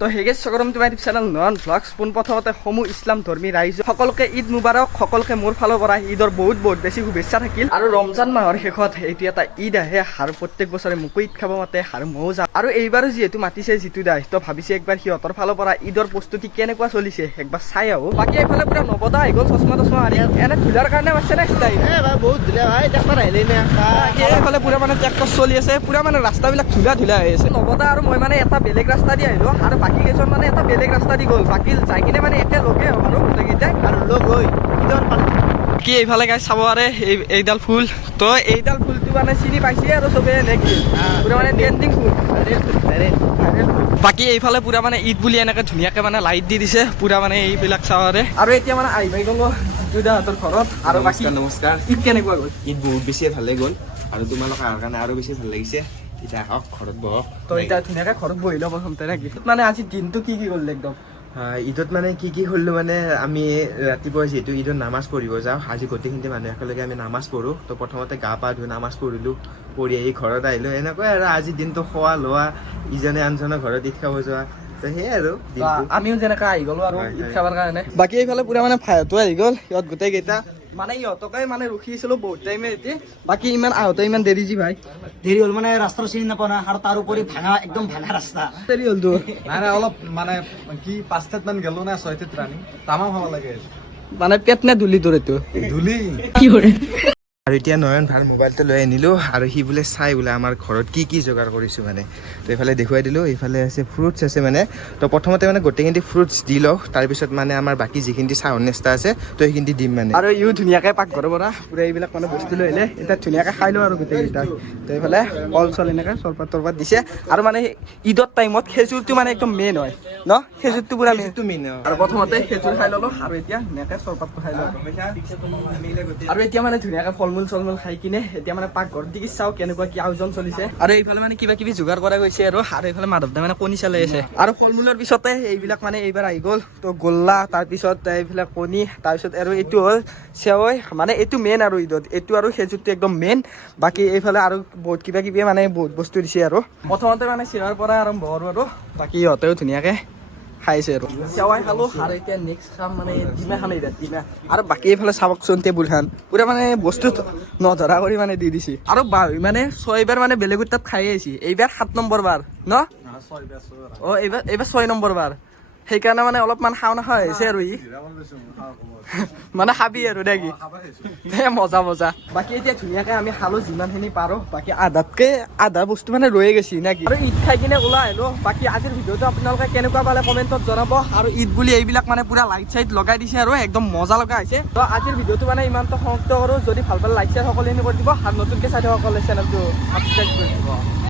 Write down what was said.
তো হেগে স্বাগতম তোমাৰ ইউটিউব চেনেল নয়ন ব্লগছ। পোনপ্ৰথমতে সমূহ ইছলাম ধৰ্মী ৰাইজ সকলোকে ঈদ মুবাৰক। সকলোকে মোৰ ফালৰ পৰা ঈদৰ বহুত বেছি শুভেচ্ছা থাকিল। আৰু ৰমজান মাহৰ শেষত এইটো এটা ঈদ আহে আৰু প্ৰত্যেক বছৰে মোকো ঈদ খাব মাতে আৰু ময়ো যাম। আৰু এইবাৰো যিহেতু মাতিছে জিতু দাই, তো ভাবিছে একবাৰ সিহঁতৰ ফালৰ পৰা ঈদৰ প্ৰস্তুতি কেনেকুৱা চলিছে একবাৰ চাই আহো। বাকী এইফালে পুৰা নৱদা আহি গ'ল, চশমা মাৰি এনে ধুলাৰ কাৰণে মাছে নাই চিধাই বহুত ধুলা ভাই ট্ৰেক্টৰ আহিলে নে এইফালে পুৰা মানে ট্ৰেক্টৰ চলি আছে, পুৰা মানে ৰাস্তাবিলাক ধুলা হৈ আছে। নৱদা আৰু মই মানে এটা বেলেগ ৰাস্তা দি আহিলো আৰু বাকী কেইজন মানে এটা বেলেগ ৰাস্তা দি গ'ল। বাকী যাই কিনে মানে একেলগে হ'ব আৰু গোটেইকেইটাই আৰু লগ হৈ ঈদৰ কি এইফালে গাই চাব আৰে এইডাল ফুল। তো এইডাল ফুলটো মানে চিনি পাইছে আৰু চবে নেকি পুৰা মানে ট্ৰেণ্ডিং ফুল। বাকী এইফালে পুৰা মানে ঈদ বুলি এনেকে ধুনীয়াকে মানে লাইট দি দিছে পুৰা মানে এইবিলাক চাৱাৰে। আৰু এতিয়া মানে আহিবাই গ'লো জিতুদাহঁতৰ ঘৰত। আৰু বাকী নমস্কাৰ। ঈদ কেনেকুৱা গ'ল? ঈদ বহুত বেছি ভালে গ'ল আৰু তোমালোক অহাৰ কাৰণে আৰু বেছি ভাল লাগিছে। এতিয়া আহক ঘৰত বহক। তো এতিয়া ধুনীয়াকে ঘৰত বহি লওঁ প্ৰথমতে নেকি। মানে আজি দিনটো কি কৰিলে একদম ঈদত মানে কি কৰিলোঁ মানে আমি ৰাতিপুৱা যিহেতু ঈদত নামাজ পঢ়িব যাওঁ, আজি গোটেইখিনি মানুহ একেলগে আমি নামাজ পঢ়োঁ। তো প্ৰথমতে গা পা ধুই নামাজ পঢ়িলোঁ, পঢ়ি আহি ঘৰত আহিলোঁ। এনেকুৱাই আৰু আজিৰ দিনটো খোৱা লোৱা, ইজনে আনজনৰ ঘৰত ঈদ খাব যোৱা, তো সেয়াই আৰু আমিও যেনেকৈ আহি গ'লো আৰু ঈদ খাবৰ কাৰণে। বাকী এইফালে পুৰা মানে ভাইহঁতো আহি গ'ল, সিহঁত গোটেই কেইটা মানে ইহঁতকে মানে ৰখিছিলোঁ বহুত টাইমে এতিয়া। বাকী ইমান আহোঁতে ইমান দেৰি যি ভাই দেৰি হ'ল মানে ৰাস্তাটো চিনি নাপাওঁ না, আৰু তাৰ উপৰি একদম ভাঙা ৰাস্তা। দেৰি হ'ল তো নাই অলপ মানে কি 5 মান গেলো না 6 ৰানিং তামাম হ'ব লাগে মানে পেট নে ধূলি তোৰ এইটো ধূলি কি কৰে। আৰু এতিয়া নয়ন ভাল মোবাইলটো লৈ আনিলোঁ আৰু সি বোলে চাই বোলে আমাৰ ঘৰত কি যোগাৰ কৰিছোঁ মানে। তো এইফালে দেখুৱাই দিলোঁ, এইফালে আছে ফ্ৰুটছ আছে মানে। তো প্ৰথমতে মানে গোটেইখিনি ফ্ৰুটছ দি লওঁ, তাৰপিছত মানে আমাৰ বাকী যিখিনি চাহৰ নেষ্টা আছে তো সেইখিনি দিম মানে। আৰু ইও ধুনীয়াকৈ পাকঘৰৰ পৰা পুৰা এইবিলাক মানে বস্তু লৈ আহিলে এতিয়া ধুনীয়াকৈ খাই লওঁ আৰু গোটেইকেইটা। তো এইফালে কল চল এনেকৈ চৰপাত দিছে। আৰু মানে ঈদৰ টাইমত খেজুৰটো মানে একদম মেইন হয় ন, খেজুৰটো পুৰা মেইন। আৰু প্ৰথমতে খেজুৰ খাই ল'লোঁ আৰু এতিয়া ধুনীয়াকৈ চৰপাতটো খাই লওঁ। আৰু এতিয়া মানে ধুনীয়াকৈ ফল মূল খাই কিনে এতিয়া মানে পাকঘৰত দি চাওঁ কেনেকুৱা কি আয়োজন চলিছে। আৰু এইফালে মানে কিবা কিবি যোগাৰ কৰা গৈছে আৰু এইফালে মাধৱদা মানে কণী চালাই আছে। আৰু ফল মূলৰ পিছতে এইবিলাক মানে এইবাৰ আহি গ'ল। তো গোল্লা, তাৰপিছত এইফালে কণী, তাৰপিছত আৰু এইটো হ'ল চেৱৈ, মানে এইটো মেইন আৰু ঈদত এইটো আৰু খেজুৰটো একদম মেইন। বাকী এইফালে আৰু বহুত কিবা কিবি মানে বহুত বস্তু দিছে। আৰু প্ৰথমতে মানে চিৰাৰ পৰা আৰম্ভ কৰোঁ আৰু বাকী ইহঁতেও ধুনীয়াকৈ খাইছে আৰু চেৱাই খালোঁ। আৰু এতিয়া নেক্সট খাম মানে ডিমা খাম, এইবাৰ ডিমা। আৰু বাকী এইফালে চাবকচোন টেবুল খান পুৰা মানে বস্তু নধৰা কৰি মানে দি দিছে। আৰু মানে 6বাৰ মানে বেলেগৰ তাত খাই আহিছে, এইবাৰ 7 নম্বৰ বাৰ ন। এইবাৰ 6 নম্বৰ বাৰ, সেইকাৰণে মানে অলপমান খাওঁ নাখাওঁ হৈছে আৰু ই মানে খাবি আৰু নেকি মজা। বাকী এতিয়া ধুনীয়াকৈ আমি খালোঁ যিমানখিনি পাৰোঁ। বাকী আধাতকৈ আধা বস্তু মানে ৰৈয়ে গৈছে নেকি। আৰু ঈদ খাই কিনে ওলাই আহিলোঁ। বাকী আজিৰ ভিডিঅ'টো আপোনালোকে কেনেকুৱা পালে কমেণ্টত জনাব। আৰু ঈদ বুলি এইবিলাক মানে পুৰা লাইট চাইট লগাই দিছে আৰু একদম মজা লগা হৈছে। তো আজিৰ ভিডিঅ'টো মানে ইমানটো সমাপ্ত কৰোঁ। যদি ভাল পালে লাইক শ্বেয়াৰ সকলোখিনি কৰি দিব আৰু নতুনকৈ চাই থকা সকলে চেনেলটো ছাবস্ক্ৰাইব কৰি দিব।